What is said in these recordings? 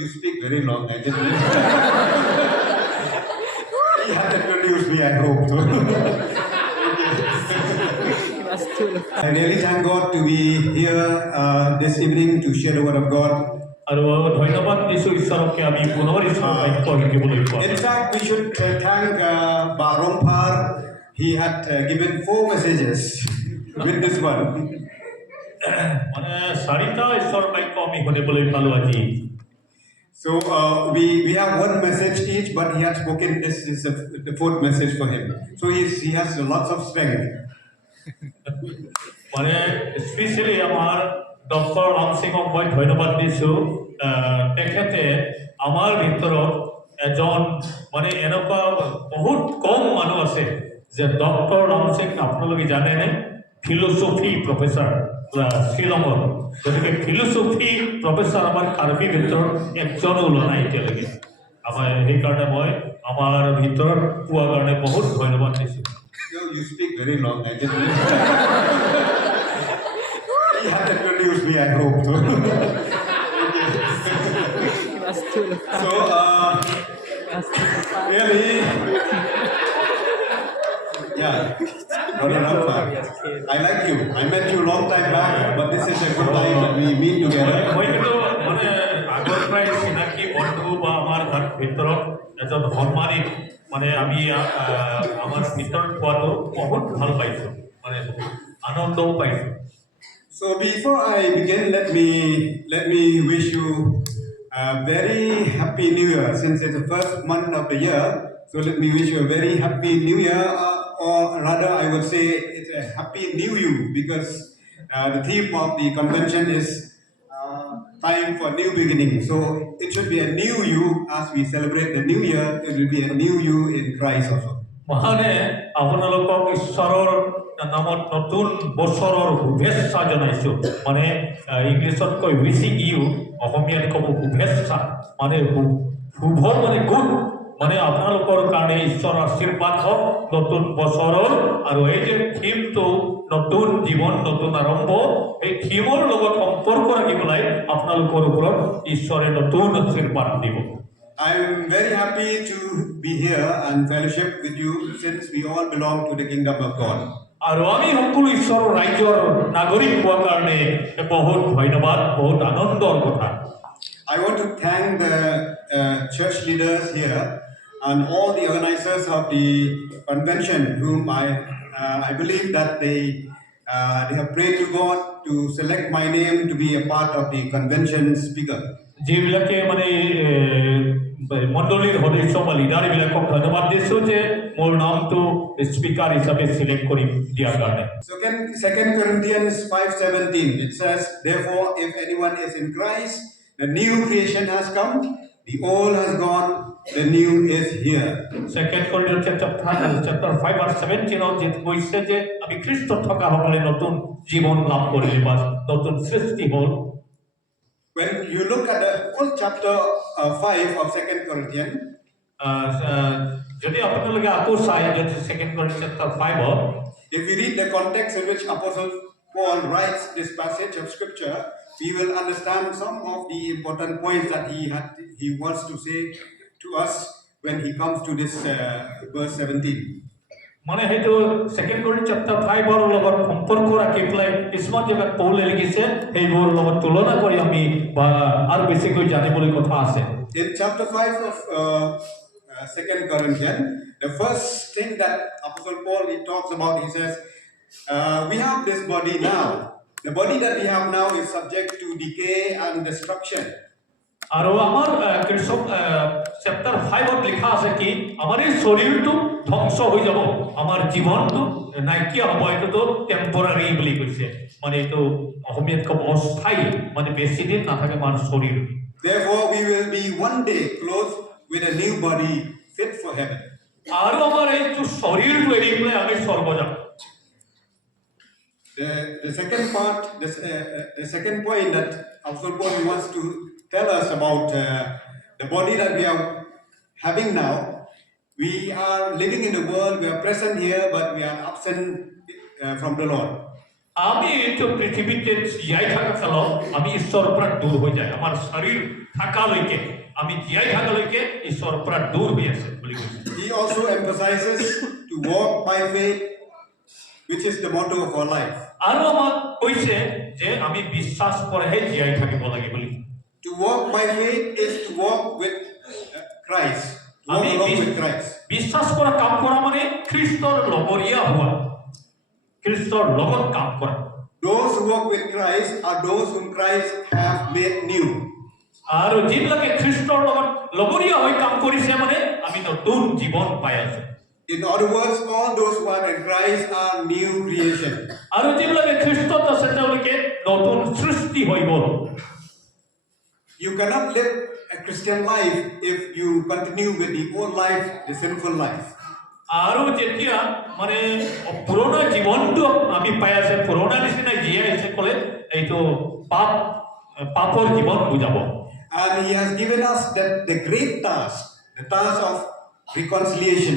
you speak very long. I just he had introduced me, I hope. So. I really thank God to be here this evening to share the word of God. In fact, we should thank Barompar. He had given 4 messages with this one. So we have 1 message each, but he had spoken. This is the 4th message for him. So he has lots of strength. Especially আমার ডক্টর লামসিংক মই ধন্যবাদ দিছো তেখেতে আমার ভিতৰত এজন মানে এনেকুৱা বহুত কম মানুহ আছে যে ডক্টর লামসিং আপোনালোকে জানেনে ফিলোসফি প্রফেসর শ্ৰীলংকৰ গতিকে ফিলোসফি প্রফেসর আমাৰ কাৰ্বি ভিতৰত একজনো ওলোৱা নাই এতিয়ালৈকে আমাৰ সেইকাৰণে মই আমাৰ ভিতৰত পোৱা কাৰণে বহুত ধন্যবাদ দিছো You speak very long. I just he had introduced me, I hope. So really, yeah, I like you. I met you long time back, but this is a good time that we meet together. মানে আমি আমার ভিতৰত পোৱাটো বহুত ভাল পাইছো মানে আনন্দও পাইছো So before I begin, let me wish you a very happy New Year. Since it's the first month of the year, so let me wish you a very happy New Year, or rather I would say it's a happy New You, because the theme of the convention is time for new beginning. So it should be a new you as we celebrate the new year. It will be a new you in Christ also. মহানে আপোনালোকক ঈশ্বৰৰ নামত নতুন বছৰৰ শুভেচ্ছা জনাইছো মানে ইংলিছত কয় উইচিং ইউ অসমীয়াত ক'ব শুভেচ্ছা মানে শুভ মানে গুড মানে আপোনালোকৰ কাৰণে ঈশ্বৰৰ আশীৰ্বাদ হওক নতুন বছৰৰ আৰু এই যে থিমটো নতুন জীৱন নতুন আৰম্ভ এই থিমৰ লগত সম্পৰ্ক ৰাখি পেলাই আপোনালোকৰ ওপৰত ঈশ্বৰে নতুন আশীৰ্বাদ দিব I'm very happy to be here and fellowship with you since we all belong to the kingdom of God. আৰু আমি সকলো ঈশ্বৰৰ ৰাজ্যৰ নাগৰিক হোৱাৰ কাৰণে বহুত ধন্যবাদ বহুত আনন্দৰ কথা I want to thank the church leaders here and all the organizers of the convention, whom I believe that they have prayed to God to select my name to be a part of the convention speaker. যিবিলাকে মানে মণ্ডলীৰ সদস্য বা লিডাৰবিলাকক ধন্যবাদ দিছো যে মোৰ নামটো স্পিকাৰ হিচাপে সিলেক্ট কৰি দিয়াৰ কাৰণে So 2 Corinthians 5:17 it says, therefore if anyone is in Christ, the new creation has come, the old has gone, the new is here. 2 Corinthians chapter 5 verse 17 যে কৈছে যে আমি খ্ৰীষ্টত থকা সকলে নতুন জীৱন লাভ কৰিলে বা নতুন সৃষ্টি হ'ল When you look at the whole chapter 5 of 2 Corinthians, যদি আপোনালোকে আকৌ চাই যে 2 Corinthians chapter 5 if we read the context in which Apostle Paul writes this passage of scripture, we will understand some of the important points that he wants to say to us when he comes to this verse 17. মানে হেতু 2 Corinthians chapter 5 ৰ লগত সম্পৰ্ক ৰাখি পেলাই কিছুমান জাগাত পৌলে লিখিছে এইবোৰ লগত তুলনা কৰি আমি আৰু বেছিকৈ জানিবলৈ কথা আছে In chapter 5 of 2 Corinthians, the first thing that Apostle Paul he talks about, he says, we have this body now. The body that we have now is subject to decay and destruction. আৰু আমাৰ chapter 5 ত লিখা আছে কি আমাৰ এই শৰীৰটো ধ্বংস হৈ যাব আমাৰ জীৱনটো নাইকিয়া হ'ব এটো টেম্পৰাৰি বুলি কৈছে মানে এটো অসমীয়াত কব অস্থায়ী মানে বেছি দিন নাথাকে আমাৰ শৰীৰ Therefore we will be one day clothed with a new body fit for heaven. আৰু আমাৰ এই শৰীৰটো এৰি পেলাই আমি স্বৰ্গ যাম The second part, the second point that Apostle Paul wants to tell us about the body that we are having now. We are living in the world, we are present here, but we are absent from the Lord. আমি তো পৃথিবীতে জীয়াই থাকা কালত আমি ঈশ্বৰৰ পৰা দূৰ হৈ যায় আমাৰ শৰীৰ থাকালৈকে আমি জীয়াই থাকালৈকে ঈশ্বৰৰ পৰা দূৰ হৈ আছে বুলি কৈছে He also emphasizes to walk by faith, which is the motto of our life. আৰু আমাক কৈছে যে আমি বিশ্বাস কৰেহে জীয়াই থাকিব লাগে বুলি To walk by faith is to walk with Christ. To walk along with Christ. বিশ্বাস কৰা কাম কৰা মানে খ্ৰীষ্টৰ লগৰীয়া হোৱা খ্ৰীষ্টৰ লগত কাম কৰা Those who walk with Christ are those whom Christ have made new. আৰু যিবিলাকে খ্ৰীষ্টৰ লগত লগৰীয়া হৈ কাম কৰিছে মানে আমি নতুন জীৱন পাই আছো In other words, all those who are in Christ are new creation. আৰু যিবিলাকে খ্ৰীষ্টত আছে তেওঁলোকে নতুন সৃষ্টি হৈ গ'ল You cannot live a Christian life if you continue with the old life, the sinful life. আৰু যেতিয়া মানে পুৰণা জীৱনটো আমি পাই আছে পুৰণা নিচিনা জীয়াই আছে ক'লে এইটো পাপৰ জীৱন বুজাব And he has given us the great task, the task of reconciliation.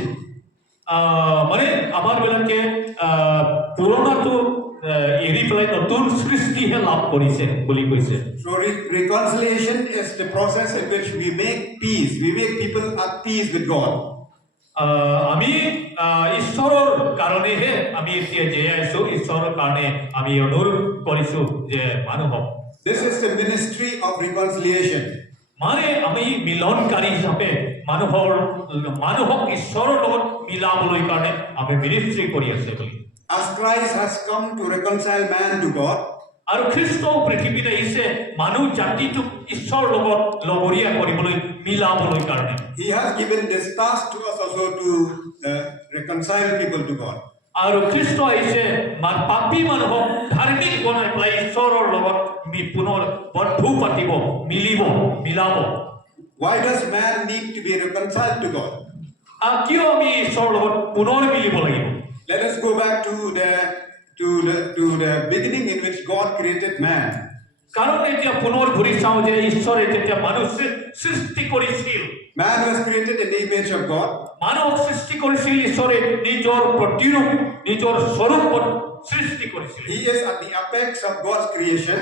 মানে আমাৰ বিলাকে পুৰণাটো এৰি পেলাই নতুন সৃষ্টিহে লাভ কৰিছে বুলি কৈছে So reconciliation is the process in which we make peace. We make people at peace with God. আমি ঈশ্বৰৰ কাৰণেহে আমি এতিয়া জীয়াই আছো ঈশ্বৰৰ কাৰণে আমি অনুৰোধ কৰিছো যে মানুহক This is the ministry of reconciliation. মানে আমি মিলনকাৰী হিচাপে মানুহক ঈশ্বৰৰ লগত মিলাবলৈ কাৰণে আমি মিনিষ্ট্ৰি কৰি আছে বুলি As Christ has come to reconcile man to God, আৰু খ্ৰীষ্ট পৃথিৱীত আহিছে মানুহ জাতিটোক ঈশ্বৰৰ লগত লগৰীয়া কৰিবলৈ মিলাবলৈ কাৰণে he has given this task to us also to reconcile people to God. আৰু খ্ৰীষ্ট আহিছে পাপী মানুহক ধাৰ্মিক বনাই পেলাই ঈশ্বৰৰ লগত পুনৰ বন্ধু পাতিব মিলাব Why does man need to be reconciled to God? কিয় আমি ঈশ্বৰৰ লগত পুনৰ মিলিব লাগিব Let us go back to the beginning in which God created man. কাৰণ এতিয়া পুনৰ ঘূৰি চাওঁ যে ঈশ্বৰে যেতিয়া মানুহ সৃষ্টি কৰিছিল Man was created in the image of God. মানুহক সৃষ্টি কৰিছিল ঈশ্বৰে নিজৰ প্ৰতিৰূপ নিজৰ স্বৰূপত সৃষ্টি কৰিছিল He is at the apex of God's creation.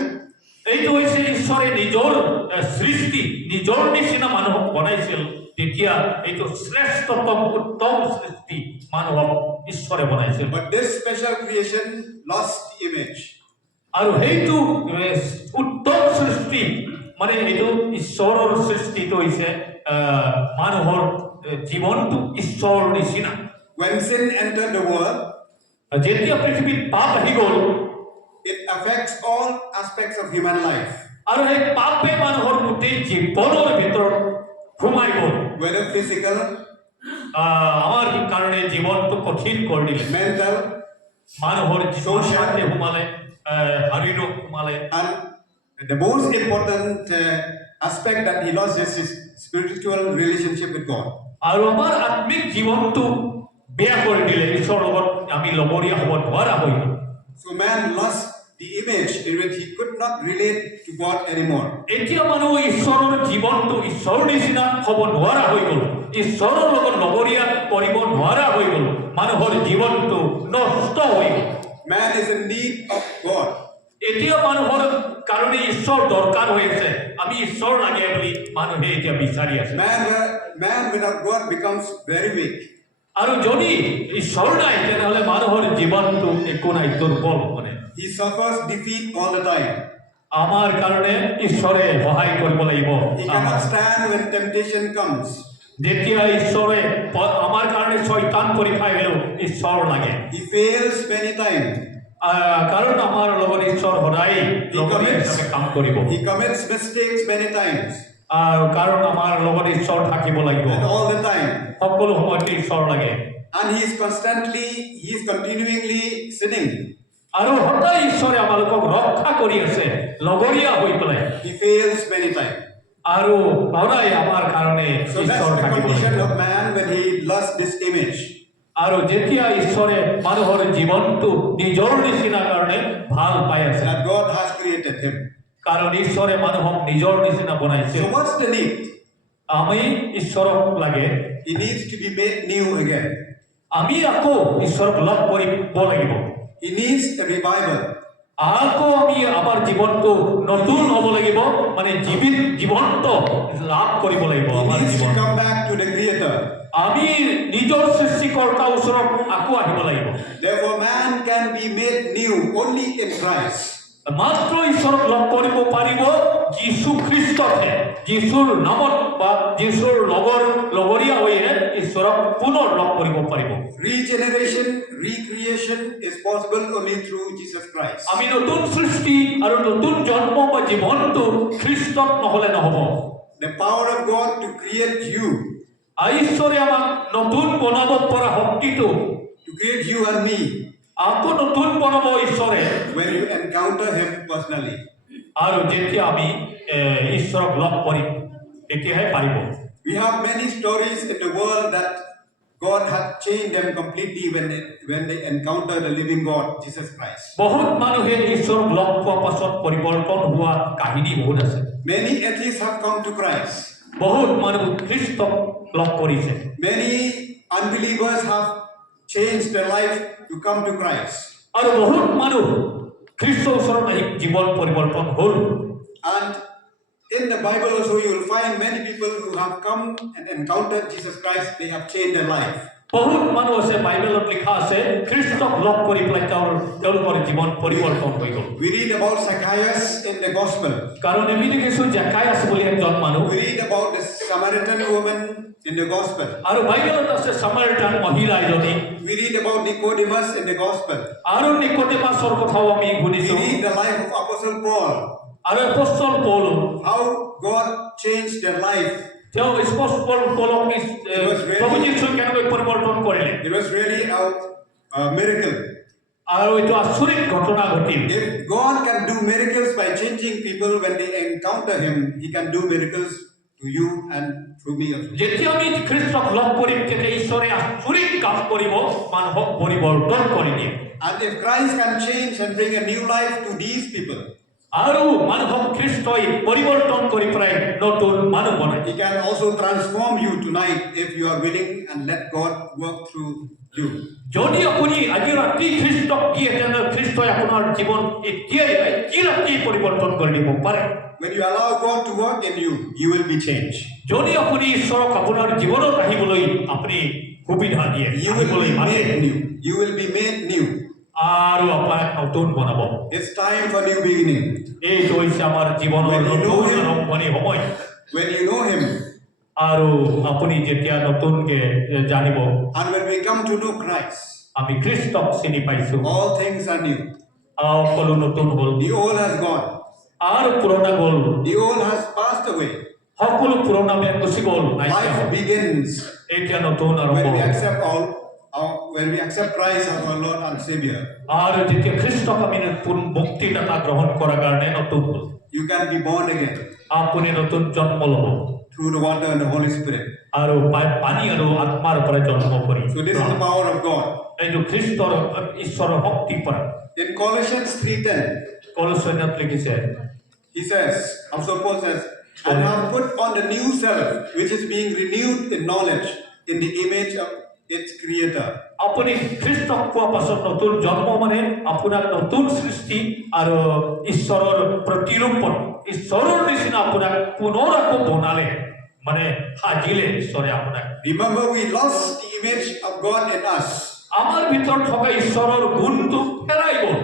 এইটো হৈছে ঈশ্বৰে নিজৰ সৃষ্টি নিজৰ নিচিনা মানুহক বনাইছিল তেতিয়া এইটো শ্ৰেষ্ঠতম উত্তম সৃষ্টি মানুহক ঈশ্বৰে বনাইছিল But this special creation lost the image. আৰু সেইটো উত্তম সৃষ্টি মানে এইটো ঈশ্বৰৰ সৃষ্টিটো হৈছে মানুহৰ জীৱনটো ঈশ্বৰৰ নিচিনা When sin entered the world, যেতিয়া পৃথিৱীত পাপ আহি গ'ল it affects all aspects of human life. আৰু সেই পাপে মানুহৰ গোটেই জীৱনৰ ভিতৰত সোমাই গ'ল Whether physical, আমাৰ কাৰণে জীৱনটো কঠিন কৰি দিলে mental, মানুহৰ সংসাৰতে সোমালে শাৰীৰিক সোমালে and the most important aspect that he lost is his spiritual relationship with God. আৰু আমাৰ আত্মিক জীৱনটো বেয়া কৰি দিলে ঈশ্বৰৰ লগত আমি লগৰীয়া হ'ব নোৱাৰা হৈ গ'ল So man lost the image in which he could not relate to God anymore. এতিয়া মানুহ ঈশ্বৰৰ জীৱনটো ঈশ্বৰ নিচিনা হ'ব নোৱাৰা হৈ গ'ল ঈশ্বৰৰ লগত লগৰীয়া কৰিব নোৱাৰা হৈ গ'ল মানুহৰ জীৱনটো নষ্ট হৈ গ'ল Man is in need of God. এতিয়া মানুহৰ কাৰণে ঈশ্বৰ দৰকাৰ হৈ আছে আমি ঈশ্বৰ লাগে বুলি মানুহে এতিয়া বিচাৰি আছে Man without God becomes very weak. আৰু যদি ঈশ্বৰ নাই তেনেহ'লে মানুহৰ জীৱনটো একো নাই দুৰ্বল মানে He suffers defeat all the time. আমাৰ কাৰণে ঈশ্বৰে সহায় কৰিব লাগিব He cannot stand when temptation comes. যেতিয়া ঈশ্বৰে আমাৰ কাৰণে শয়তান পৰীক্ষা আহিলেও ঈশ্বৰ লাগে He fails many times. কাৰণ আমাৰ লগত ঈশ্বৰ সদায় কাম কৰিব He commits mistakes many times. কাৰণ আমাৰ লগত ঈশ্বৰ থাকিব লাগিব And all the time. সকলো সময়তে ঈশ্বৰ লাগে And he is continually sinning. আৰু সদায় ঈশ্বৰে আমালোকক ৰক্ষা কৰি আছে লগৰীয়া হৈ পেলাই He fails many times. আৰু সদায় আমাৰ কাৰণে So that's ঈশ্বৰ the থাকিব condition লাগিব of man when he lost this image. আৰু যেতিয়া ঈশ্বৰে মানুহৰ জীৱনটো নিজৰ নিচিনা কাৰণে ভাল পাই আছে That God has created him. কাৰণ ঈশ্বৰে মানুহক নিজৰ নিচিনা বনাইছে So what's the need? আমি ঈশ্বৰক লাগে He needs to be made new again. আমি আকৌ ঈশ্বৰক লগ কৰিব লাগিব He needs a revival. আকৌ আমি আমাৰ জীৱনটো নতুন হ'ব লাগিব মানে জীৱন্ত লাভ কৰিব লাগিব He আমাৰ needs to জীৱন come back to the Creator. আমি নিজৰ সৃষ্টিকৰ্তাৰ ওচৰত আকৌ আহিব লাগিব Therefore, man can be made new only in Christ. মাত্ৰ ঈশ্বৰক লগ কৰিব পাৰিব যীশু খ্ৰীষ্টতহে যীশুৰ নামত বা যীশুৰ লগৰীয়া হৈহে ঈশ্বৰক পুনৰ লগ কৰিব পাৰিব Regeneration, recreation is possible only through Jesus Christ. আমি নতুন সৃষ্টি আৰু নতুন জন্ম বা জীৱনটো খ্ৰীষ্টত নহলে নহব The power of God to create you, ঈশ্বৰে আমাক নতুন বনাব পৰা শক্তিটো to create you and me, আকৌ নতুন বনাব ঈশ্বৰে when you encounter Him personally. আৰু যেতিয়া আমি ঈশ্বৰক লগ কৰিম তেতিয়াহে পাৰিব We have many stories in the world that God had changed them completely when they encounter the living God, Jesus Christ. বহুত মানুহে ঈশ্বৰক লগ পোৱাৰ পাছত পৰিৱৰ্তন হোৱা কাহিনী বহুত আছে Many atheists have come to Christ. বহুত মানুহ খ্ৰীষ্টক লগ কৰিছে Many unbelievers have changed their life to come to Christ. আৰু বহুত মানুহ খ্ৰীষ্টৰ ওচৰত আহি জীৱন পৰিৱৰ্তন হ'ল And in the Bible also you will find many people who have come and encountered Jesus Christ, they have changed their life. বহুত মানুহ আছে বাইবেলত লিখা আছে খ্ৰীষ্টক লগ কৰি পেলাই তেওঁলোকৰ জীৱন পৰিৱৰ্তন হৈ গ'ল We read about Zacchaeus in the Gospel. কাৰণ আমি দেখিছোঁ জাকায়াছ বুলি একজন মানুহ We read about the Samaritan woman in the Gospel. আৰু বাইবেলত আছে সামাৰিটান মহিলা এজনী We read about Nicodemus in the Gospel. আৰু নিকোদেমাছৰ কথাও আমি We শুনিছোঁ read the life of Apostle Paul. আৰু apostle Paul How God changed their life. তেওঁ এপষ্টল পৌলক প্ৰভু যীশুৱে কেনেকৈ পৰিৱৰ্তন কৰিলে It was really a miracle. আৰু এইটো আচৰিত ঘটনা ঘটিল If God can do miracles by changing people when they encounter Him, He can do miracles to you and through me also. যেতিয়া আমি খ্ৰীষ্টক লগ কৰিম তেতিয়া ঈশ্বৰে আচৰিত কাম কৰিব মানুহক পৰিৱৰ্তন কৰি দিয়ে And if Christ can change and bring a new life to these people, আৰু মানুহক খ্ৰীষ্টই পৰিৱৰ্তন কৰি পেলাই নতুন মানুহ বনায় He can also transform you tonight if you are willing and let God work through you. যদি আপুনি আজি ৰাতি খ্ৰীষ্টক দিয়ে তেন্তে খ্ৰীষ্টই আপোনাৰ জীৱন এতিয়াই আজি ৰাতি পৰিৱৰ্তন কৰি দিব পাৰে When you allow God to work in you, you will be changed. যদি আপুনি ঈশ্বৰক আপোনাৰ জীৱনত আহিবলৈ আপুনি সুবিধা দিয়ে You will be made new. You will be made new. আৰু আপোনাক নতুন বনাব It's time for new beginning. এইটো হৈছে আমাৰ জীৱনৰ নতুন আৰম্ভণি সময় When you know Him, আৰু আপুনি যেতিয়া নতুনকে জানিব and when we come to know Christ, আমি খ্ৰীষ্টক চিনি পাইছো all things are new. সকলো নতুন হ'ল The old has gone. আৰু পুৰণা গ'ল The old has passed away. সকলো পুৰণা বেগ গুচি গ'ল Life begins এতিয়া নতুন আৰম্ভ when we accept Christ as our Lord and Savior. আৰু যেতিয়া খ্ৰীষ্টক আমি নতুন মুক্তিদাতা গ্ৰহণ কৰাৰ কাৰণে নতুন হ'ল You can be born again আপুনি নতুন জন্ম ল'ব through the water and the Holy Spirit. আৰু পানী আৰু আত্মাৰ পৰা জন্ম কৰি So this is the power of God. এইটো খ্ৰীষ্টৰ ঈশ্বৰৰ শক্তি পৰা In Colossians 3:10, কলচীয়াত লিখিছে he says, Apostle Paul says, and have put on the new self, which is being renewed in knowledge in the image of its creator. আপুনি খ্ৰীষ্টক পোৱা পাছত নতুন জন্ম মানে আপোনাৰ নতুন সৃষ্টি আৰু ঈশ্বৰৰ প্ৰতিৰূপণ ঈশ্বৰৰ নিচিনা আপোনাক পুনৰ আকৌ বনালে মানে সাজিলে ঈশ্বৰে আপোনাক Remember, we lost the image of God in us. আমাৰ ভিতৰত থকা ঈশ্বৰৰ গুণটো হেৰাই গ'ল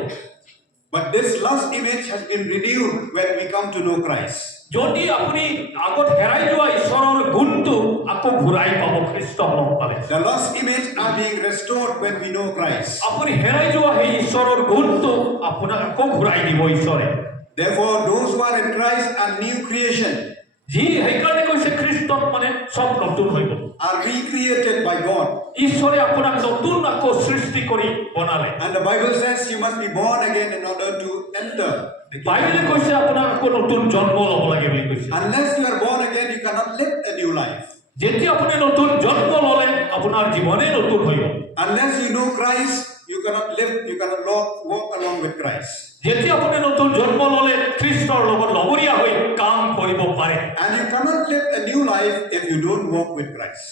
But this lost image has been renewed when we come to know Christ. যদি আপুনি আগত হেৰাই যোৱা ঈশ্বৰৰ গুণটো আকৌ ঘূৰাই পাব খ্ৰীষ্টক লগ পালে The lost image are being restored when we know Christ. আপুনি হেৰাই যোৱা সেই ঈশ্বৰৰ গুণটো আপোনাক আকৌ ঘূৰাই দিব ঈশ্বৰে Therefore, those who are in Christ are new creation, যি সেইকাৰণে কৈছে খ্ৰীষ্টত মানে চব নতুন হৈ গ'ল are recreated by God. ঈশ্বৰে আপোনাক নতুন আকৌ সৃষ্টি কৰি বনালে And the Bible says you must be born again in order to enter the বাইবেলে kingdom of কৈছে God. আপোনাক আকৌ নতুন জন্ম ল'ব লাগে বুলি কৈছে Unless you are born again, you cannot live a new life. যেতিয়া আপুনি নতুন জন্ম ল'লে আপোনাৰ জীৱনে নতুন হৈ গ'ল Unless you know Christ, you cannot walk along with Christ. যেতিয়া আপুনি নতুন জন্ম ল'লে খ্ৰীষ্টৰ লগত লগৰীয়া হৈ কাম কৰিব পাৰে And you cannot live a new life if you don't walk with Christ.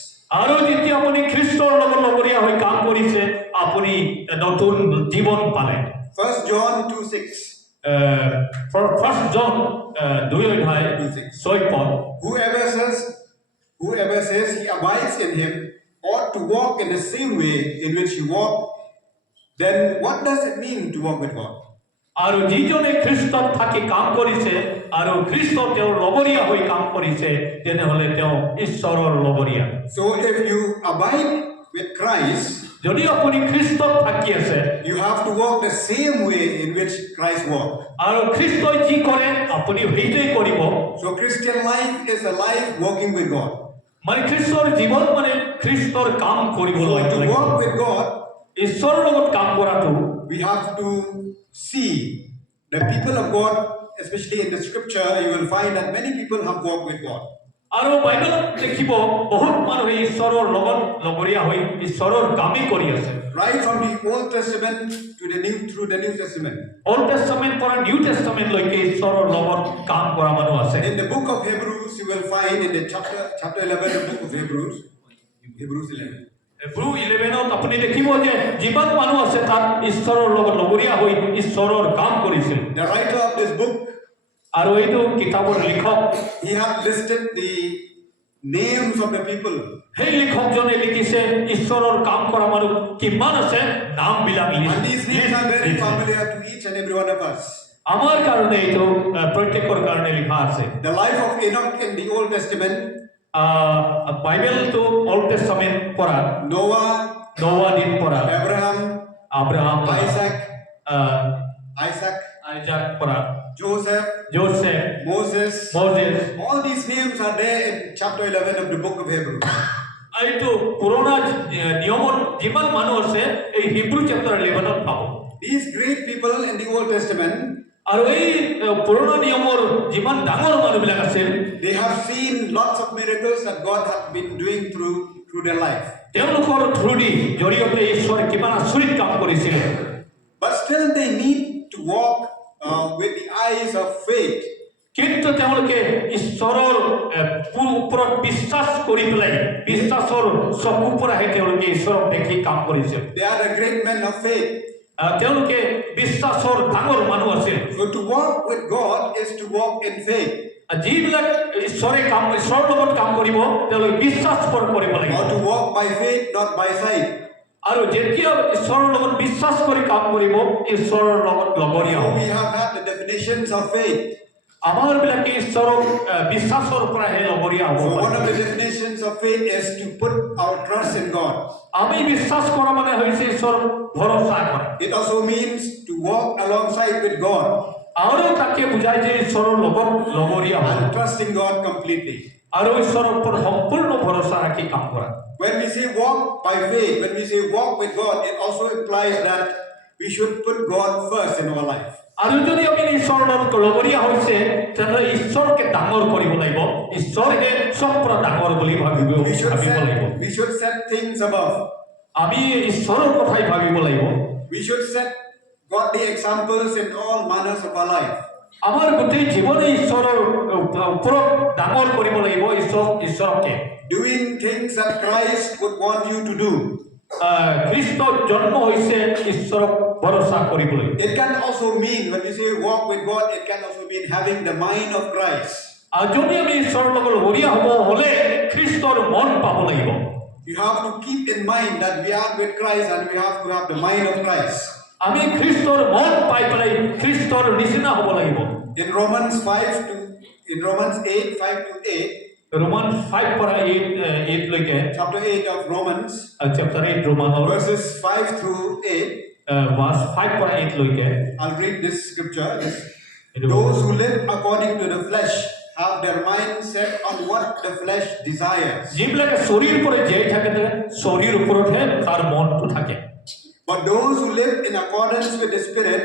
আৰু যেতিয়া আপুনি খ্ৰীষ্টৰ লগত লগৰীয়া হৈ কাম কৰিছে আপুনি নতুন জীৱন পালে 1 John 2:6. First John 2 অধ্যায় 6 পদ Whoever says he abides in him ought to walk in the same way in which he walked. Then what does it mean to walk with God? আৰু যিজনে খ্ৰীষ্টত থাকি কাম কৰিছে আৰু খ্ৰীষ্ট তেওঁৰ লগৰীয়া হৈ কাম কৰিছে তেনেহলে তেওঁ ঈশ্বৰৰ লগৰীয়া। So if you abide with Christ, যদি আপুনি খ্ৰীষ্টত থাকি আছে, you have to walk the same way in which Christ walked. আৰু খ্ৰীষ্টই যি কৰে আপুনি সেইটোৱেই কৰিব। So Christian life is a life walking with God. মানে খ্ৰীষ্টৰ জীৱন মানে খ্ৰীষ্টৰ কাম কৰিবলৈ। To walk with God, ঈশ্বৰৰ লগত কাম কৰাটো we have to see the people of God, especially in the scripture, you will find that many people have walked with God. আৰু বাইবেলত দেখিব বহুত মানুহে ঈশ্বৰৰ লগত লগৰীয়া হৈ ঈশ্বৰৰ কামেই কৰি আছে। Right from the Old Testament to through the New Testament. Old Testament পৰা New Testament লৈকে ঈশ্বৰৰ লগত কাম কৰা মানুহ আছে। In the book of Hebrews, you will find in the chapter 11 of the book of Hebrews 11. Hebrew 11ত আপুনি দেখিব যে যিমান মানুহ আছে তাত ঈশ্বৰৰ লগত লগৰীয়া হৈ ঈশ্বৰৰ কাম কৰিছিল। The writer of this book, আৰু এইটো কিতাপৰ লিখক, he have listed the names of the people. সেই লিখকজনে লিখিছে ঈশ্বৰৰ কাম কৰা মানুহ কিমান আছে নামবিলাক লিখিছে। And these names are very familiar to each and every one of us. আমাৰ কাৰণে এইটো প্ৰত্যেকৰ কাৰণে লিখা আছে। The life of Enoch in the Old Testament, বাইবেলটো Old Testament পৰা Noah দিন পৰা আব্ৰাহাম Isaac পৰা Joseph, Moses, all these names are there in chapter 11 of the book of Hebrews. এইটো পুৰণা নিয়মত যিমান মানুহ আছে এই হিব্ৰু চেপ্টাৰ 11ত পাব। These great people in the Old Testament, আৰু এই পুৰণা নিয়মৰ যিমান ডাঙৰ মানুহবিলাক আছিল, they have seen lots of miracles that God has been doing through their life. তেওঁলোকৰ থ্ৰুদি জৰিয়তে ঈশ্বৰে কিমান আচৰিত কাম কৰিছিল। But still they need to walk with the eyes of faith. কিন্তু তেওঁলোকে ঈশ্বৰৰ ওপৰত বিশ্বাস কৰি পেলাই বিশ্বাসৰ চকুৰ পৰাহে তেওঁলোকে ঈশ্বৰক দেখি কাম কৰিছিল। They are the great men of faith. তেওঁলোকে বিশ্বাসৰ ডাঙৰ মানুহ আছিল। So to walk with God is to walk in faith. যিবিলাক ঈশ্বৰৰ লগত কাম কৰিব তেওঁলোকে বিশ্বাস কৰিব লাগিব। Or to walk by faith, not by sight. আৰু যেতিয়া ঈশ্বৰৰ লগত বিশ্বাস কৰি কাম কৰিব ঈশ্বৰৰ লগত লগৰীয়া হ'ব। We have had the definitions of faith. আমাৰ বিলাকে ঈশ্বৰক বিশ্বাসৰ পৰাহে লগৰীয়া হ'ব। So one of the definitions of faith is to put our trust in God. আমি বিশ্বাস কৰা মানে হৈছে ঈশ্বৰৰ ভৰসা কৰা। It also means to walk alongside with God. আৰু তাকে বুজায় যে ঈশ্বৰৰ লগত লগৰীয়া হ'ব। And trust in God completely. আৰু ঈশ্বৰৰ ওপৰত সম্পূৰ্ণ ভৰসা ৰাখি কাম কৰা। When we say walk by faith, when we say walk with God, it also implies that we should put God first in our life. আৰু যদি আমি ঈশ্বৰৰ লগত লগৰীয়া হৈছে তেন্তে ঈশ্বৰকে ডাঙৰ কৰিব লাগিব। ঈশ্বৰহে চব পৰা ডাঙৰ বুলি ভাবিব লাগিব। We should set things above. আমি ঈশ্বৰৰ কথাই ভাবিব লাগিব। We should set godly examples in all manners of our life. আমাৰ গোটেই জীৱনে ঈশ্বৰৰ ওপৰত ডাঙৰ কৰিব লাগিব ঈশ্বৰকে। Doing things that Christ would want you to do. খ্ৰীষ্টৰ জন্ম হৈছে ঈশ্বৰক ভৰসা কৰিবলৈ। It can also mean, when we say walk with God, it can also mean having the mind of Christ. আৰু যদি আমি ঈশ্বৰৰ লগত লগৰীয়া হ'ব হ'লে খ্ৰীষ্টৰ মন পাব লাগিব। You have to keep in mind that we are with Christ and we have to have the mind of Christ. আমি খ্ৰীষ্টৰ মন পাই পেলাই খ্ৰীষ্টৰ নিচিনা হ'ব লাগিব। In Romans 8:5-8, Romans 5 পৰা 8 লৈকে, chapter 8 of Romans, chapter 8 Roman verses 5-8, verse 5 পৰা 8 লৈকে, I'll read this scripture. Those who live according to the flesh have their mind set on what the flesh desires. যিবিলাকে শৰীৰ ওপৰত জীয়াই থাকে শৰীৰ ওপৰতহে তাৰ মনটো থাকে। But those who live in accordance with the Spirit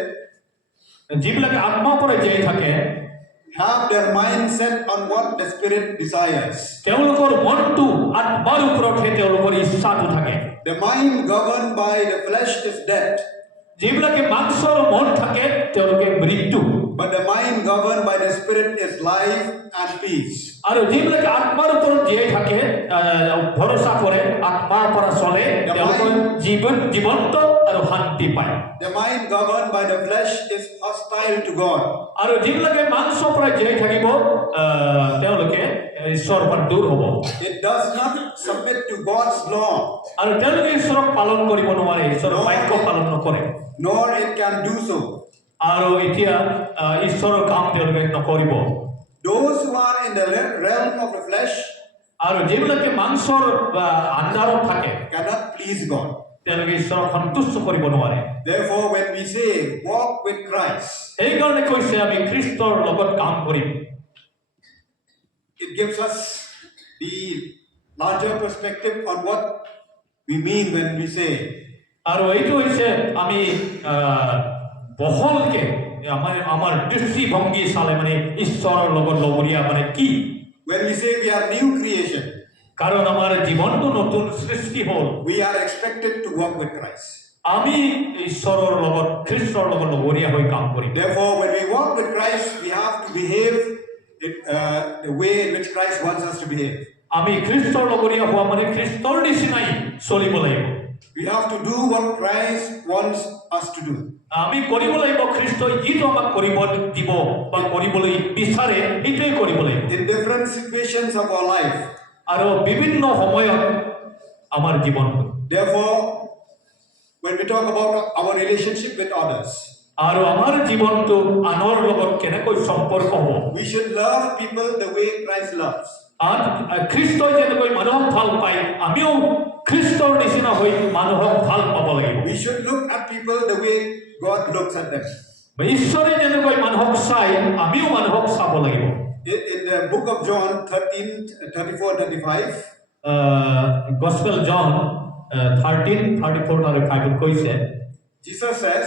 যিবিলাকে আত্মাৰ ওপৰত জীয়াই থাকে have their mind set on what the Spirit desires. তেওঁলোকৰ মনটো আত্মাৰ ওপৰতহে তেওঁলোকৰ ইচ্ছাটো থাকে। The mind governed by the flesh is death. যিবিলাকে মাংসৰ মন থাকে তেওঁলোকে মৃত্যু। But the mind governed by the Spirit is life and peace. আৰু যিবিলাকে আত্মাৰ ওপৰত জীয়াই থাকে ভৰসা কৰে আত্মাৰ পৰা চলে তেওঁলোকৰ জীৱন্ত আৰু শান্তি পায় The mind governed by the flesh is hostile to God. আৰু যিবিলাকে মাংসৰ পৰা জীয়াই থাকিব তেওঁলোকে ঈশ্বৰৰ পৰা দূৰ হ'ব It does not submit to God's law, আৰু তেওঁলোকে ঈশ্বৰক পালন কৰিব নোৱাৰে ঈশ্বৰৰ বাক্য পালন নকৰে nor it can do so. আৰু এতিয়া ঈশ্বৰৰ কাম তেওঁলোকে নকৰিব Those who are in the realm of the flesh আৰু যিবিলাকে মাংসৰ আন্দাৰত থাকে cannot please God. তেওঁলোকে ঈশ্বৰক সন্তুষ্ট কৰিব নোৱাৰে Therefore, when we say walk with Christ, সেইকাৰণে কৈছে আমি খ্ৰীষ্টৰ লগত কাম কৰিম it gives us the larger perspective on what we mean when we say. আৰু এইটো হৈছে আমি বহলকে আমাৰ দৃষ্টিভংগী চালে মানে ঈশ্বৰৰ লগত লগৰীয়া মানে কি When we say we are new creation, কাৰণ আমাৰ জীৱনটো নতুন সৃষ্টি হ'ল we are expected to walk with Christ. আমি ঈশ্বৰৰ লগত খ্ৰীষ্টৰ লগত লগৰীয়া হৈ কাম কৰিম Therefore, when we walk with Christ, we have to behave the way in which Christ wants us to behave. আমি খ্ৰীষ্টৰ লগৰীয়া হোৱা মানে খ্ৰীষ্টৰ নিচিনাই চলিব লাগিব We have to do what Christ wants us to do. আমি কৰিব লাগিব খ্ৰীষ্টই যিটো আমাক কৰিব দিব বা কৰিবলৈ বিচাৰে সেইটোৱে কৰিব লাগিব In different situations of our life. আৰু বিভিন্ন সময়ত আমাৰ জীৱনটো Therefore, when we talk about our relationship with others, আৰু আমাৰ জীৱনটো আনৰ লগত কেনেকৈ সম্পৰ্ক হ'ব we should love people the way Christ loves. খ্ৰীষ্টই যেনেকৈ মানুহক ভাল পায় আমিও খ্ৰীষ্টৰ নিচিনা হৈ মানুহক ভাল পাব লাগিব We should look at people the way God looks at them. ঈশ্বৰে যেনেকৈ মানুহক চাই আমিও মানুহক চাব লাগিব In the book of John 13:34-35, Gospel John 13:34-35 কৈছে Jesus says,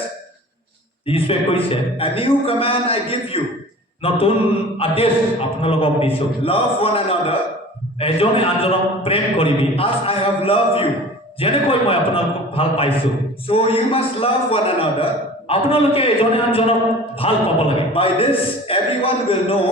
যীশুৱে কৈছে "A new command I give you, নতুন আদেশ আপোনালোকক দিছো love one another এজনে আনজনক প্ৰেম কৰিবি as I have loved you. যেনেকৈ মই আপোনালোকক ভাল পাইছো So you must love one another. আপোনালোকে এজনে আনজনক ভাল পাব লাগে By this everyone will know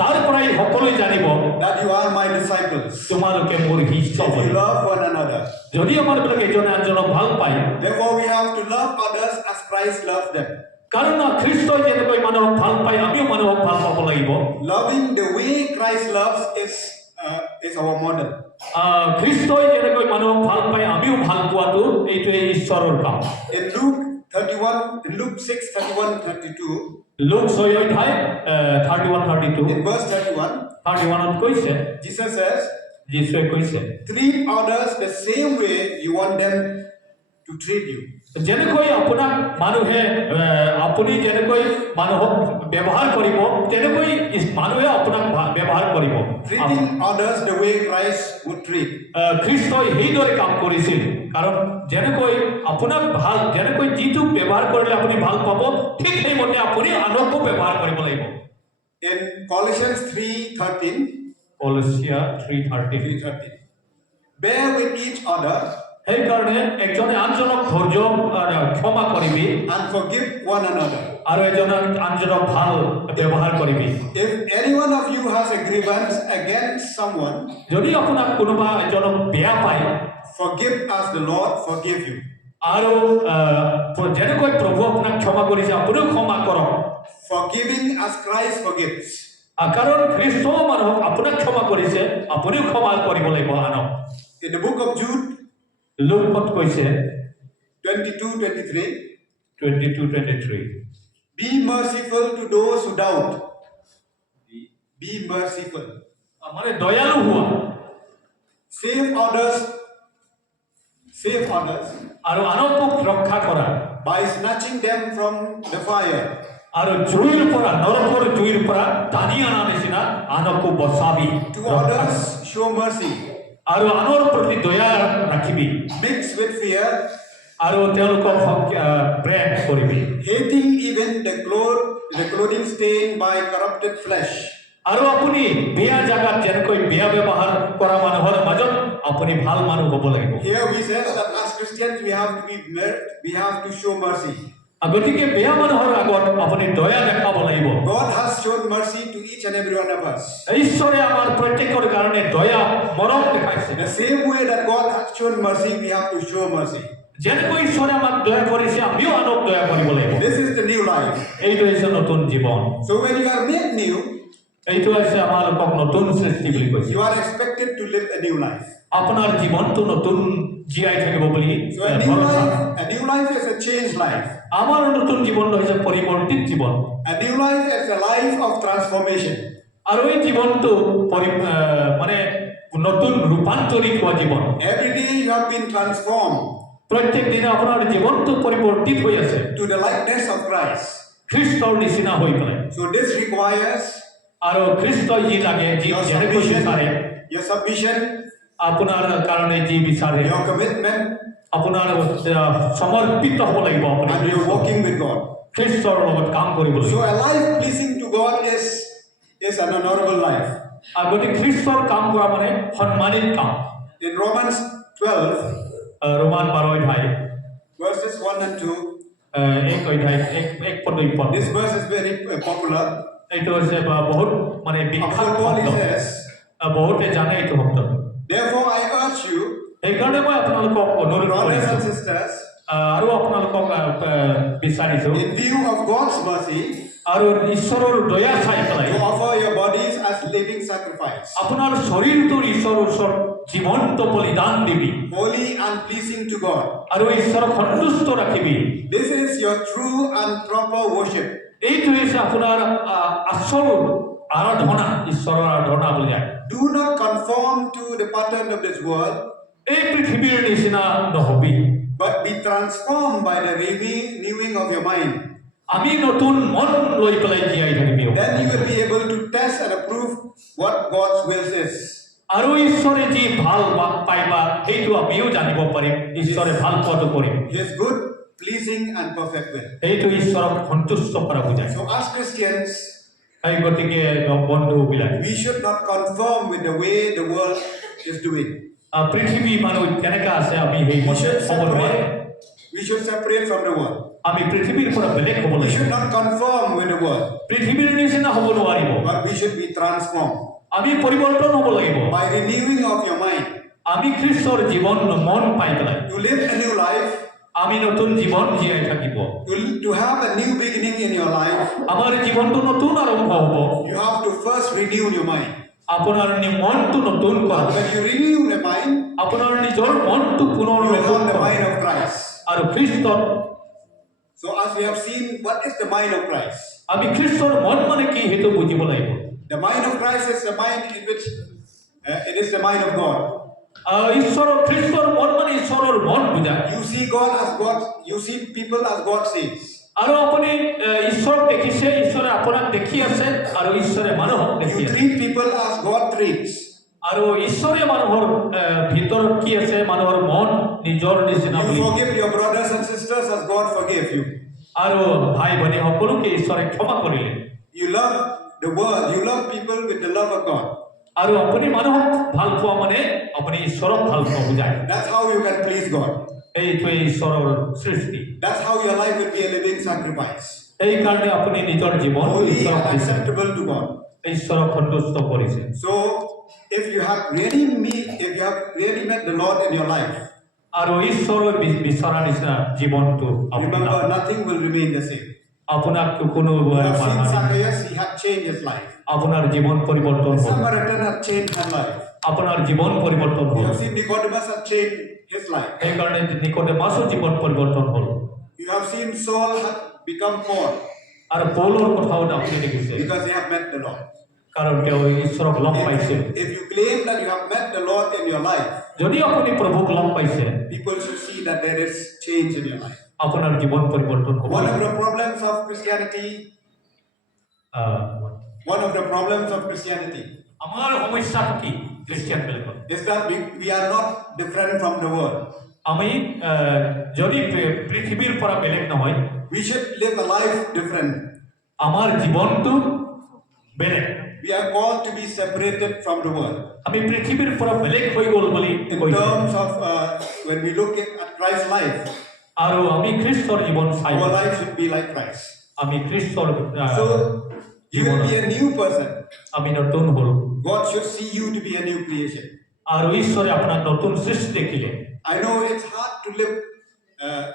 তাৰ পৰাই সকলোৱে জানিব that you are my disciples, তোমালোকে মোৰ শিষ্য if you love one another." যদি আমাৰবিলাক এজনে আনজনক ভাল পায় Therefore, we have to love others as Christ loved them. কাৰণ খ্ৰীষ্টই যেনেকৈ মানুহক ভাল পায় আমিও মানুহক ভাল পাব লাগিব Loving the way Christ loves is our model. খ্ৰীষ্টই যেনেকৈ মানুহক ভাল পায় আমিও ভাল পোৱাটো এইটোৱে ঈশ্বৰৰ কাম In Luke 6:31-32, লোক 6 অধ্যায় 31-32 in verse 31, কৈছে Jesus says, যীশুৱে কৈছে treat others the same way you want them to treat you. যেনেকৈ আপোনাক মানুহে আপুনি যেনেকৈ মানুহক ব্যৱহাৰ কৰিব তেনেকৈ মানুহে আপোনাক ব্যৱহাৰ কৰিব Treating others the way Christ would treat. খ্ৰীষ্টই সেইদৰে কাম কৰিছিল কাৰণ যেনেকৈ আপোনাক ভাল যেনেকৈ যিটো ব্যৱহাৰ কৰিলে আপুনি ভাল পাব ঠিক সেইমতে আপুনি আনকো ব্যৱহাৰ কৰিব লাগিব In Colossians 3:13, কলছিয়া 3:13 bear with each other সেইকাৰণে একজনে আনজনক ধৈৰ্য ক্ষমা কৰিবি and forgive one another. আৰু এজনে আনজনক ভাল ব্যৱহাৰ কৰিবি If any one of you has a grievance against someone, যদি আপোনাক কোনোবা এজনক বেয়া পায় forgive as the Lord forgive you. আৰু যেনেকৈ প্ৰভু আপোনাক ক্ষমা কৰিছে আপুনিও ক্ষমা কৰক Forgiving as Christ forgives. কাৰণ খ্ৰীষ্ট মানুহক আপোনাক ক্ষমা কৰিছে আপুনিও ক্ষমা কৰিব লাগিব আনক In the book of Jude লোকত কৈছে 22:23, be merciful to those who doubt. Be merciful. মানে দয়ালু হোৱা Save others আৰু আনকো ৰক্ষা কৰা by snatching them from the fire. আৰু জুইৰ পৰা নৰকৰ জুইৰ পৰা টানি অনা নিচিনা আনকো বচাবি To others show mercy. আৰু আনৰ প্ৰতি দয়া ৰাখিবি Mixed with fear, আৰু তেওঁলোকক প্ৰেম কৰিবি hating even the clothing stained by corrupted flesh. আৰু আপুনি বেয়া জাগাত যেনেকৈ বেয়া ব্যৱহাৰ কৰা মানুহৰ মাজত আপুনি ভাল মানুহ হ'ব লাগিব Here we say that as Christians we have to show mercy. গতিকে বেয়া মানুহৰ আগত আপুনি দয়া দেখাব লাগিব God has shown mercy to each and every one of us. ঈশ্বৰে আমাৰ প্ৰত্যেকৰ কাৰণে দয়া মৰম দেখাইছে The same way that God has shown mercy, we have to show mercy. যেনেকৈ ঈশ্বৰে আমাক দয়া কৰিছে আমিও আনক দয়া কৰিব লাগিব This is the new life. এইটো হৈছে নতুন জীৱন So when you are made new, এইটো হৈছে আমালোকক নতুন সৃষ্টি বুলি কৈছে you are expected to live a new life. আপোনাৰ জীৱনটো নতুন জীয়াই থাকিব বুলি So a new life is a changed life. আমাৰ নতুন জীৱনটো হৈছে পৰিৱৰ্তিত জীৱন A new life is a life of transformation. আৰু এই জীৱনটো মানে নতুন ৰূপান্তৰিত হোৱা জীৱন Every day you have been transformed প্ৰত্যেক দিনে আপোনাৰ জীৱনটো পৰিৱৰ্তিত হৈ আছে to the likeness of Christ. খ্ৰীষ্টৰ নিচিনা হৈ পেলাই So this requires আৰু খ্ৰীষ্ট যি লাগে যি যেনেকৈ বিচাৰে your submission, আপোনাৰ কাৰণে যি বিচাৰে your commitment, আপোনাৰ সমৰ্পিত হ'ব লাগিব আপুনি and you're walking with God. খ্ৰীষ্টৰ লগত কাম কৰিব লাগিব So a life pleasing to God is an honorable life. আৰু গতিকে খ্ৰীষ্টৰ কাম কৰা মানে সন্মানিত কাম In Romans 12, ৰোমান 12 অধ্যায় verses 1 and 2, এক অধ্যায় এক পদ দুই পদ this verse is very popular. এইটো হৈছে বহুত মানে বিখ্যাত Apostle Paul শব্দ says, বহুতে জানে এইটো শব্দ therefore I urge you, সেইকাৰণে মই আপোনালোকক অনুৰোধ brothers কৰিছোঁ and sisters, আৰু আপোনালোকক বিচাৰিছোঁ in view of God's mercy, আৰু ঈশ্বৰৰ দয়া চাই পেলাই to offer your bodies as living sacrifice, আপোনাৰ শৰীৰটো ঈশ্বৰৰ ওচৰত জীৱন্ত বলিদান দিবি holy and pleasing to God. আৰু ঈশ্বৰক সন্তুষ্ট ৰাখিবি This is your true and proper worship. এইটো হৈছে আপোনাৰ আচল আৰাধনা ঈশ্বৰৰ আৰাধনা বুলি যায় Do not conform to the pattern of this world, এই পৃথিৱীৰ নিচিনা নহবি but be transformed by the renewing of your mind. আমি নতুন মন লৈ পেলাই জীয়াই থাকিবি Then you will be able to test and approve what God's will is. আৰু ঈশ্বৰে যি ভাল পাইবা সেইটো আমিও জানিব পাৰিম ঈশ্বৰে ভাল পোৱাটো কৰিম His good, pleasing and perfect will. সেইটো ঈশ্বৰক সন্তুষ্ট কৰা বুজায় So as Christians, এই গতিকে বন্ধুবিলাক we should not conform with the way the world is doing. পৃথিৱী মানুহ কেনেকা আছে আমি সেই হ'ব নোৱাৰে We should separate from the world. আমি পৃথিৱীৰ পৰা বেলেগ হ'ব We লাগিব should not conform with the world, পৃথিৱীৰ নিচিনা হ'ব নোৱাৰিব but we should be transformed আমি পৰিৱৰ্তন হ'ব লাগিব by renewing of your mind. আমি খ্ৰীষ্টৰ জীৱন মন পাই পেলাই To live a new life, আমি নতুন জীৱন জীয়াই থাকিব to have a new beginning in your life, আমাৰ জীৱনটো নতুন আৰম্ভ হ'ব you have to first renew your mind. আপোনাৰ মনটো নতুন কৰা When you renew your mind, আপোনাৰ নিজৰ মনটো পুনৰ you will নতুন have the কৰা mind of Christ. আৰু খ্ৰীষ্টত So as we have seen, what is the mind of Christ? আমি খ্ৰীষ্টৰ মন মানে কি সেইটো বুজিব লাগিব The mind of Christ is the mind in which it is the mind of God. ঈশ্বৰৰ খ্ৰীষ্টৰ মন মানে ঈশ্বৰৰ মন বুজায় You see God as God, you see people as God sees. আৰু আপুনি ঈশ্বৰক দেখিছে ঈশ্বৰে আপোনাক দেখি আছে আৰু ঈশ্বৰে মানুহক দেখি You আছে treat people as God treats. আৰু ঈশ্বৰে মানুহৰ ভিতৰত কি আছে মানুহৰ মন নিজৰ নিচিনা You বুলি forgive your brothers and sisters as God forgave you. আৰু ভাই ভনী সকলোকে ঈশ্বৰে ক্ষমা কৰিলে You love the world, you love people with the love of God. আৰু আপুনি মানুহক ভাল পোৱা মানে আপুনি ঈশ্বৰক ভাল পোৱা বুজায় That's how you can please God. এইটোৱে ঈশ্বৰৰ সৃষ্টি That's how your life will be a living sacrifice. এইকাৰণে আপুনি নিজৰ জীৱন Holy ঈশ্বৰক and দিছে acceptable to God. ঈশ্বৰক সন্তুষ্ট কৰিছে So, if you have really met the Lord in your life, আৰু ঈশ্বৰৰ বিচৰা নিচিনা জীৱনটো remember nothing will remain the same. আপোনাক কোনো You have seen Zacchaeus, he had changed his life. আপোনাৰ জীৱন পৰিৱৰ্তন হ'ল Samaritan had changed her life. আপোনাৰ জীৱন পৰিৱৰ্তন You হ'ল have seen Nicodemus had changed his life. সেইকাৰণে নিকোডেমাছৰ জীৱন পৰিৱৰ্তন হ'ল You have seen Saul had become Paul আৰু পৌলৰ কথাও আপুনি দেখিছে because they have met the Lord. কাৰণ তেওঁ ঈশ্বৰক লগ পাইছিল If you claim that you have met the Lord in your life, যদি আপুনি প্ৰভুক লগ পাইছে people should see that there is change in your life. আপোনাৰ জীৱন পৰিৱৰ্তন হ'ব One of the problems of Christianity আমাৰ সমস্যা কি খ্ৰীষ্টিয়ান বিলাকৰ is that we are not different from the world. আমি যদি পৃথিৱীৰ পৰা বেলেগ নহয় We should live a life different. আমাৰ জীৱনটো বেলেগ We are called to be separated from the world. আমি পৃথিৱীৰ পৰা বেলেগ হৈ গ'ল বুলি In কৈছে terms of when we look at Christ's life, আৰু আমি খ্ৰীষ্টৰ জীৱন চাই our life should be like Christ. আমি খ্ৰীষ্টৰ So you will be a new person. আমি নতুন হ'ল God should see you to be a new creation. আৰু ঈশ্বৰে আপোনাক নতুন সৃষ্টি দেখিলে I know it's hard to live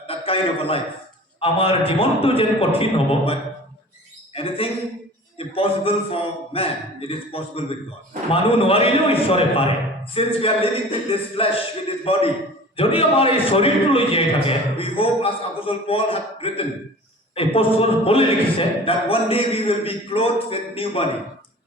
that kind of a life. আমার জীবনটো যেন কঠিন হ'ব But anything impossible for man, it is possible with God. মানুহ নোৱাৰিলেও ঈশ্বৰে পাৰে Since we are living with this flesh, with this body, যদি আমাৰ এই শৰীৰটো লৈ জীয়াই থাকে we hope, as Apostle Paul had written, এই পৌল পৌলে লিখিছে that one day we will be clothed with new body.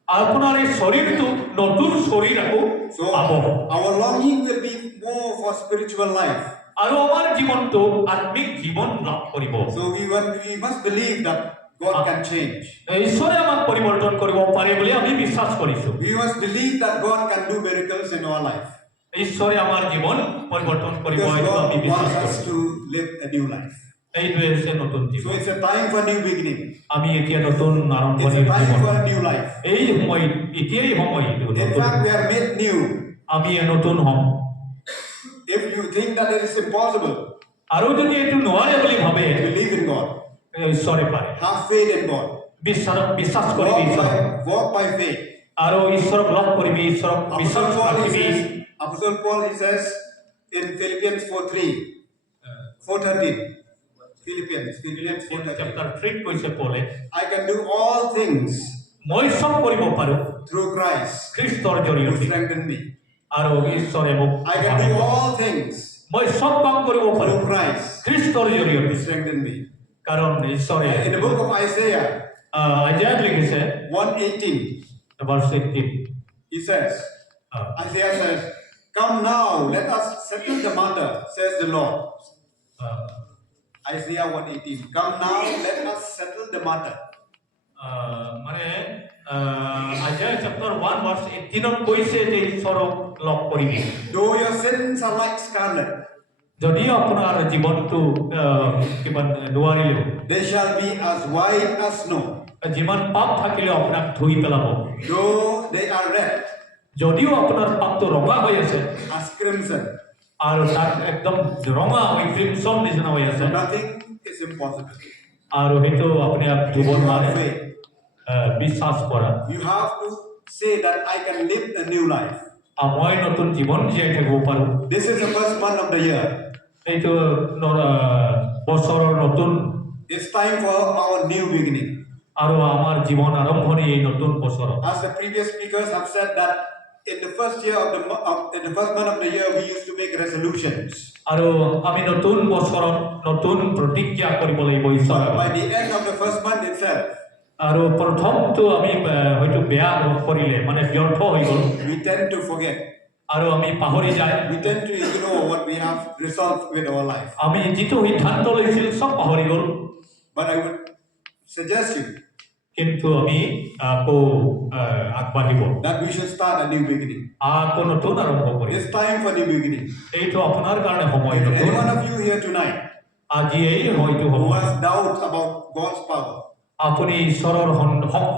আপোনাৰ এই শৰীৰটো নতুন শৰীৰ আকৌ So পাব our longing will be more for spiritual life. আৰু আমাৰ জীৱনটো আত্মিক জীৱন লাভ কৰিব So we must believe that God can change. ঈশ্বৰে আমাক পৰিৱৰ্তন কৰিব পাৰে বুলি আমি বিশ্বাস কৰিছো We must believe that God can do miracles in our life. ঈশ্বৰে আমাৰ জীৱন পৰিৱৰ্তন কৰিব Because এইটো আমি God বিশ্বাস wants us কৰিছো to live a new life. এইটোৱে হৈছে নতুন So জীৱন it's a time for new beginning. আমি এতিয়া নতুন It's আৰম্ভণিৰ a time জীৱন for a new life. এই সময় এতিয়াই সময় এইটো In নতুন fact, we are made new. আমি নতুন হ'ম If you think that it is impossible, আৰু যদি এইটো নোৱাৰে বুলি ভাবে believe in God. ঈশ্বৰে পাৰে Have faith in God. বিশ্বাস কৰিবি ঈশ্বৰক Walk by faith. আৰু ঈশ্বৰক লগ কৰিবি ঈশ্বৰক বিশ্বাস ৰাখিবি Apostle Paul, he says in Philippians 4:13. Philippians 4:13. চেপ্টাৰ 3 কৈছে পৌলে I can do all things মই সব কৰিব পাৰো through Christ খ্ৰীষ্টৰ who জৰিয়তে strengthens me. আৰু ঈশ্বৰে মোক I can do all things মই সব কাম কৰিব পাৰো through Christ খ্ৰীষ্টৰ who জৰিয়তে strengthens me. কাৰণ ঈশ্বৰে In the book of Isaiah আইজায়াত লিখিছে 1:18, verse 18 he says, Isaiah says, "Come now, let us settle the matter," says the Lord. Isaiah 1:18. Come now, let us settle the matter. মানে Isaiah chapter 1 ভার্স 18 কৈছে যে ঈশ্বৰক লগ কৰিবি Though your sins are like scarlet, যদি আপোনাৰ জীৱনটো কিবা নোৱাৰিলেও they shall be as white as snow. যিমান পাপ থাকিলেও আপোনাক ধুই পেলাব Though they are red যদিও আপোনাৰ পাপটো ৰঙা হৈ আছে as crimson, আৰু তাত একদম ৰঙা হৈ ক্ৰিমসন নিচিনা হৈ আছে nothing is impossible. আৰু সেইটো আপুনি ধুব You have নোৱাৰে faith. বিশ্বাস কৰা You have to say that I can live a new life. মই নতুন জীৱন জীয়াই থাকিব পাৰোঁ This is the first month of the year. এইটো বছৰৰ নতুন It's time for our new beginning. আৰু আমাৰ জীৱন আৰম্ভণি এই নতুন বছৰত As the previous speakers have said that in the first month of the year we used to make resolutions. আৰু আমি নতুন বছৰত নতুন প্ৰতিজ্ঞা কৰিব লাগিব ঈশ্বৰৰ But by the end of the first month itself, আৰু প্ৰথমটো আমি হয়তো বেয়া কৰিলে মানে ব্যৰ্থ হৈ গ'ল we tend to forget. আৰু আমি পাহৰি যায় We tend to ignore what we have resolved with our life. আমি যিটো সিদ্ধান্ত লৈছিল সব পাহৰি গ'ল But I would suggest you কিন্তু আমি আকৌ আগবাঢ়িব that we should start a new beginning. আকৌ নতুন আৰম্ভ কৰিম It's time for new beginning. এইটো আপোনাৰ কাৰণে সময় If নতুন any one of you here tonight আজি এই হয়তো who সময় has doubts about God's power, আপুনি ঈশ্বৰৰ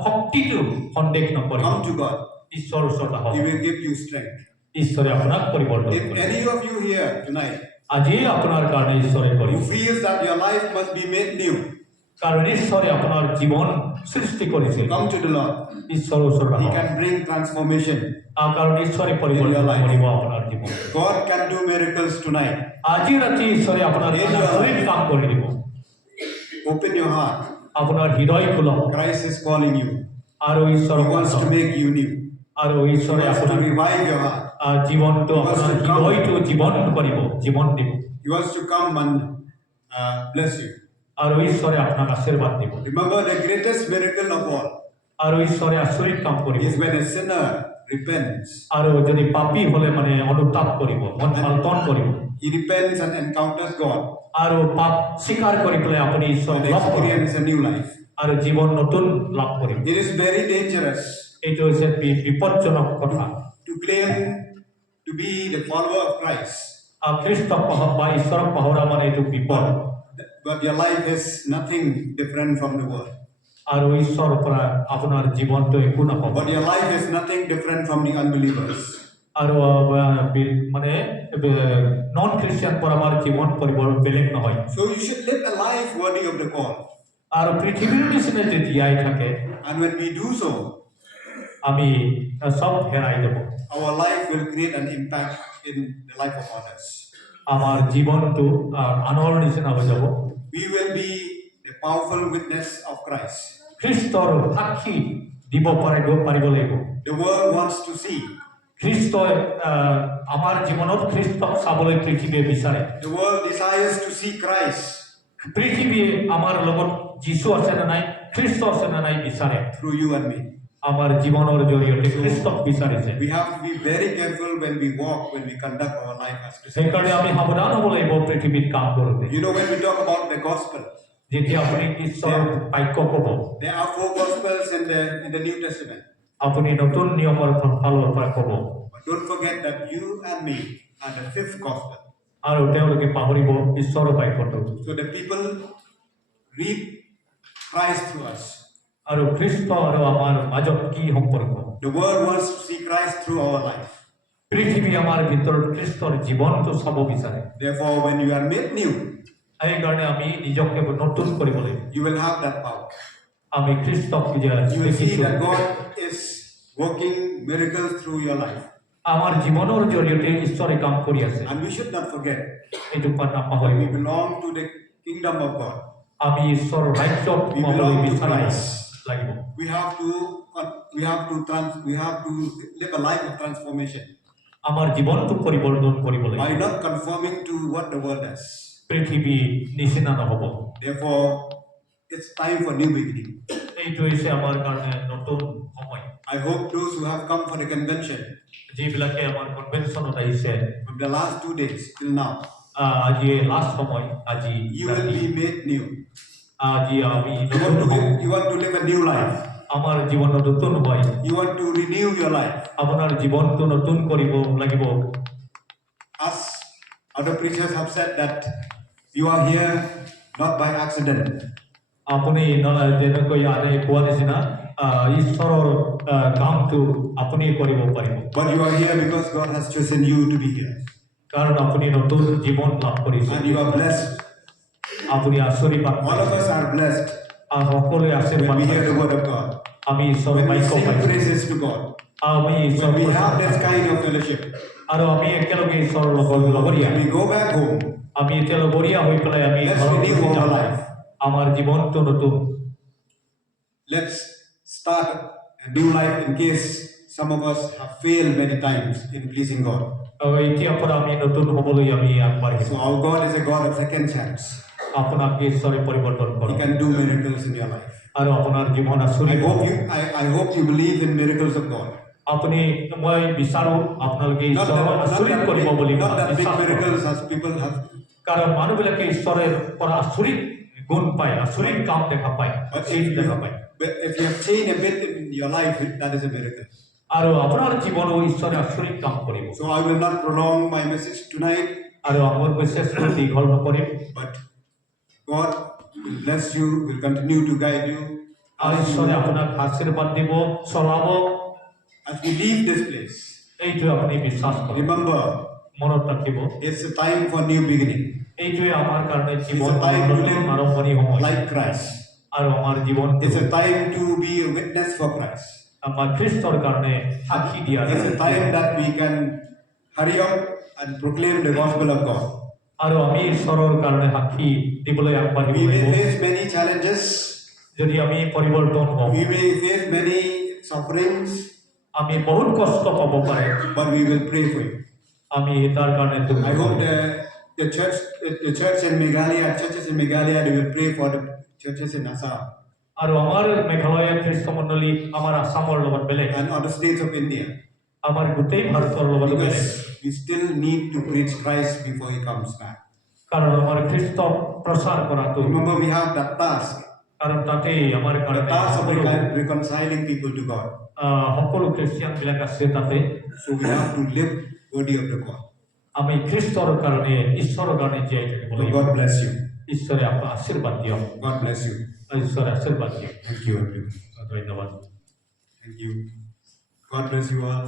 শক্তিটো সন্দেহ নকৰিব come to God. ঈশ্বৰৰ ওচৰত আহক He will give you strength. ঈশ্বৰে আপোনাক পৰিৱৰ্তন If কৰিব any of you here tonight আজি আপোনাৰ কাৰণে ঈশ্বৰে কৰিব who feels that your life must be made new, কাৰণ ঈশ্বৰে আপোনাৰ জীৱন সৃষ্টি কৰিছে come to the Lord. ঈশ্বৰৰ ওচৰত He আহক can bring transformation. কাৰণ ঈশ্বৰে পৰিৱৰ্তন কৰিব আপোনাৰ জীৱন God can do miracles tonight. আজি ৰাতি ঈশ্বৰে আপোনাৰ আচৰিত কাম কৰি দিব Open your heart. আপোনাৰ হৃদয় খোলক Christ is calling you. আৰু ঈশ্বৰ He wants to make you new. আৰু He ঈশ্বৰে wants to আপোনাক revive your heart. জীৱনটো আপোনাৰ হৃদয়টো জীৱন কৰিব জীৱন দিব He wants to come and bless you. আৰু ঈশ্বৰে আপোনাক আশীৰ্বাদ দিব Remember the greatest miracle of all আৰু ঈশ্বৰে আচৰিত কাম কৰিব is when a sinner repents. আৰু যদি পাপী হলে মানে অনুতাপ কৰিব মন পালন কৰিব He repents and encounters God আৰু পাপ স্বীকাৰ কৰি পেলাই আপুনি ঈশ্বৰক and লগ কৰিব experience a new life. আৰু জীৱন নতুন লাভ কৰিব It is very dangerous এইটো হৈছে বিপদজনক কথা to claim to be the follower of Christ, খ্ৰীষ্টক বা ঈশ্বৰক পাহৰা মানে এইটো বিপদ but your life is nothing different from the world. আৰু ঈশ্বৰৰ পৰা আপোনাৰ জীৱনটো একো নাপাব But your life is nothing different from the unbelievers. আৰু মানে নন খ্ৰীষ্টিয়ান পৰা আমাৰ জীৱন পৰিৱৰ্তন বেলেগ নহয় So you should live a life worthy of the call. আৰু পৃথিৱীৰ নিচিনা যে জীয়াই থাকে And when we do so, আমি সব হেৰাই যাব our life will create an impact in the life of others. আমাৰ জীৱনটো আনৰ নিচিনা হৈ যাব We will be the powerful witness of Christ. খ্ৰীষ্টৰ সাক্ষী দিব পাৰিব লাগিব The world wants to see. খ্ৰীষ্টই আমাৰ জীৱনত খ্ৰীষ্টক চাবলৈ পৃথিৱীয়ে বিচাৰে The world desires to see Christ. পৃথিৱীয়ে আমাৰ লগত যীশু আছে নে নাই খ্ৰীষ্ট আছে নে নাই বিচাৰে Through you and me. আমাৰ জীৱনৰ জৰিয়তে খ্ৰীষ্টক বিচাৰিছে We have to be very careful when we walk, when we conduct our life as Christians. সেইকাৰণে আমি সাৱধান হ'ব লাগিব পৃথিৱীত কাম কৰোঁতে You know, when we talk about the gospel, যেতিয়া আপুনি ঈশ্বৰৰ বাক্য ক'ব there are 4 gospels in the New Testament. আপুনি নতুন নিয়মৰ ফালৰ পৰা ক'ব But don't forget that you and me are the 5th gospel. আৰু তেওঁলোকে পাহৰিব ঈশ্বৰৰ বাক্যটো So the people read Christ through us. আৰু খ্ৰীষ্ট আৰু আমাৰ মাজত কি সম্পৰ্ক The world wants to see Christ through our life. পৃথিৱী আমাৰ ভিতৰত খ্ৰীষ্টৰ জীৱনটো চাব বিচাৰে Therefore, when you are made new, সেইকাৰণে আমি নিজকে নতুন কৰিব লাগিব you will have that power. আমি খ্ৰীষ্টক You will see that God is working miracles through your life. আমাৰ জীৱনৰ জৰিয়তে ঈশ্বৰে কাম কৰি আছে And we should not forget, এইটো নাপাহৰিব we belong to the kingdom of God. আমি ঈশ্বৰৰ ৰাজ্যত We সোমাবলৈ belong to বিচাৰিব Christ. লাগিব We have to live a life of transformation আমাৰ জীৱনটো পৰিৱৰ্তন কৰিব লাগিব by not conforming to what the world does. পৃথিৱী নিচিনা নহ'ব Therefore, it's time for new beginning. এইটো হৈছে আমাৰ কাৰণে নতুন সময় I hope those who have come for the convention যিবিলাকে আমাৰ কনভেনশ্যনত আহিছে from the last 2 days till now, আজি লাষ্ট সময় আজি you will be made new. আজি আমি You want to live a new life. আমাৰ জীৱন নতুন হয় You want to renew your life. আপোনাৰ জীৱনটো নতুন কৰিব লাগিব Us, other preachers have said that you are here not by accident. আপুনি যেনেকৈ আনে কোৱা নিচিনা ঈশ্বৰৰ কামটো আপুনি কৰিব পাৰিব But you are here because God has chosen you to be here. কাৰণ আপুনি নতুন জীৱন লাভ কৰিছে And you are blessed. আপুনি আশীৰ্বাদ All of us are blessed আৰু সকলোৱে when আশীৰ্বাদ we hear the পাইছে word of God. আমি ঈশ্বৰৰ When we বাক্য sing পাইছোঁ praises to God. আমি When ঈশ্বৰৰ we have this kind of fellowship. আৰু আমি একেলগে ঈশ্বৰৰ লগত লগৰীয়া When we go back home, আমি এতিয়া লগৰীয়া হৈ পেলাই আমি let's ঘৰত renew গুচি our যাওঁ। life. আমাৰ জীৱনটো নতুন Let's start a new life in case some of us have failed many times in pleasing God. আৰু এতিয়াৰ পৰা আমি নতুন হ'বলৈ আমি আগবাঢ়িছোঁ So our God is a God of second chance. আপোনাক ঈশ্বৰে পৰিৱৰ্তন He কৰক can do miracles in your life. আৰু আপোনাৰ জীৱন আচৰিত হ'ব। I hope you believe in miracles of God. আপুনি মই বিচাৰোঁ আপোনালোকে ঈশ্বৰক আচৰিত কৰিব বুলি Not that big বিশ্বাস কৰক। miracles as people have. কাৰণ মানুহবিলাকে ঈশ্বৰৰ পৰা আচৰিত গুণ পায় আচৰিত কাম দেখা পায় But চিন দেখা পায় if you have changed a bit in your life, that is a miracle. আৰু আপোনাৰ জীৱনো ঈশ্বৰে আচৰিত কাম কৰিব So I will not prolong my message tonight, আৰু আমাৰ মেছেজটো দীঘল নকৰিম but God will bless you, will continue to guide you. আৰু ঈশ্বৰে আপোনাক আশীৰ্বাদ দিব চলাব As we leave this place, এইটো আপুনি বিশ্বাস কৰক remember, মনত ৰাখিব it's a time for new beginning. এইটোৱে আমাৰ কাৰণে It's জীৱন a time to নতুন আৰম্ভণি সময় live like Christ. আৰু আমাৰ জীৱন It's a time to be a witness for Christ. আমাৰ খ্ৰীষ্টৰ কাৰণে সাক্ষী দিয়া It's a time that we can hurry up and proclaim the gospel of God. আৰু আমি ঈশ্বৰৰ কাৰণে সাক্ষী দিবলৈ আগবাঢ়িব We may লাগিব face many challenges, যদি আমি পৰিৱৰ্তন হওঁ we may face many sufferings, আমি বহুত কষ্ট পাব পাৰে but we will pray for you. আমি তাৰ কাৰণে I hope the church in Meghalaya, churches in Meghalaya, they will pray for the churches in Assam আৰু আমাৰ মেঘালয় খ্ৰীষ্ট মণ্ডলী আমাৰ আসামৰ লগত বেলেগ and other states of India, আমাৰ গোটেই ভাৰতৰ লগত বেলেগ because we still need to preach Christ before He comes back. কাৰণ আমাৰ খ্ৰীষ্টক প্ৰচাৰ কৰাটো Remember, we have that task, কাৰণ তাতেই আমাৰ the কাৰণে task of reconciling people to God. সকলো খ্ৰীষ্টিয়ান বিলাক আছে তাতে So we have to live worthy of the God. আমি খ্ৰীষ্টৰ কাৰণে ঈশ্বৰৰ কাৰণে জীয়াই থাকিব So লাগিব God bless you. ঈশ্বৰে আপোনাক আশীৰ্বাদ দিয়ক God bless you. ঈশ্বৰে আশীৰ্বাদ দিয়ক Thank you, everyone. ধন্যবাদ Thank you. God bless you all.